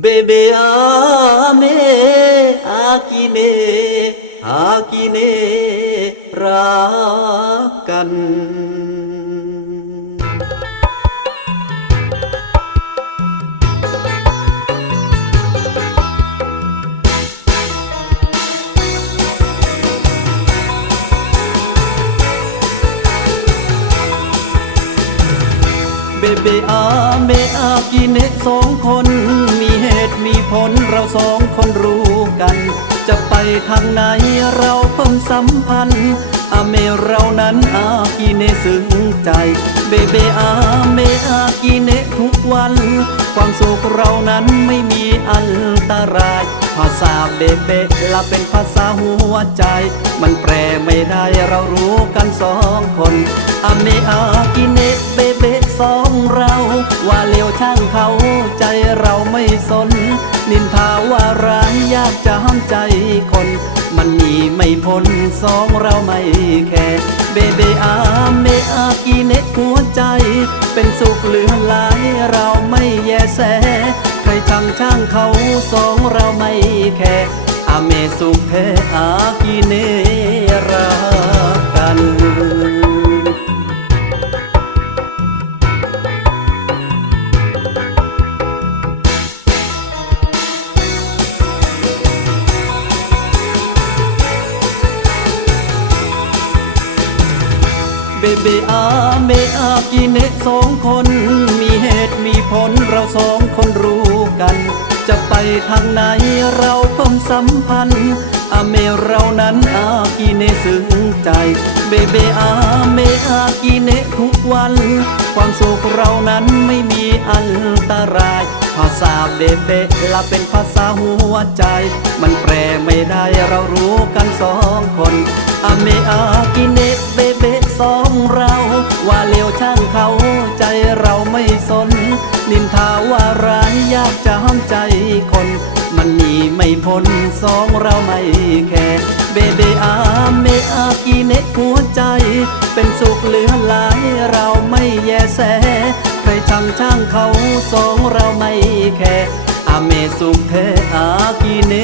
เบเบอาเมอากิเนอากิเนรักกันเบเบอาเมอากิเนสองคนมี ตุมีผลเราสองคนรู้กัน จะไปทางไหนเราเพิ่มสัมพันธ์ อาเมเรานั้นอากิเนซึ้งใจ เบเบอาเมอากิเนทุกวัน ความสุขเรานั้นไม่มีอันตราย ภาษาเบเบละเป็นภาษาหัวใจ มันแปลไม่ได้เรารู้กันสองคนอาเมอากิเนเบเบสองเรา ว่าเลวช่างเขาใจเราไม่สน นินทาว่าร้ายยากจะห้ามใจคน มันหนีไม่พ้นสองเราไม่แค่เบเบอาเมอากิเนหัว เป็นสุขเหลือหลายเราไม่แยแส ใครทั้งช่างเขาสองเราไม่แคร์อาเมสุขเทอากิเน เบเบอาเมอากิเนะสองคน มีเหตุมีผลเราสองคนรู้กัน จะไปทางไหนเราเพิ่มสัมพันธ์อาเมเรานั้นอากิเนะซึ้งใจเบเบอาเมอากิเนะทุกวัน ความสุขเรานั้นไม่มีอันตราย ภาษาเบเบละเป็นภาษาหัวใจ มันแปลไม่ได้เรารู้กันสองคนอาเมอากิเนะ เขาใจเราไม่สน นินทาว่าร้ายยากจะห้ามใจคน มันหนีไม่พ้นสองเราไม่แค่เบเบอาเมอากิเนหัวใจ เป็นสุขเหลือหลายเราไม่แยแส ใครช่างช่างเขาสองเราไม่แค่อาเมสุขแท้อากิเน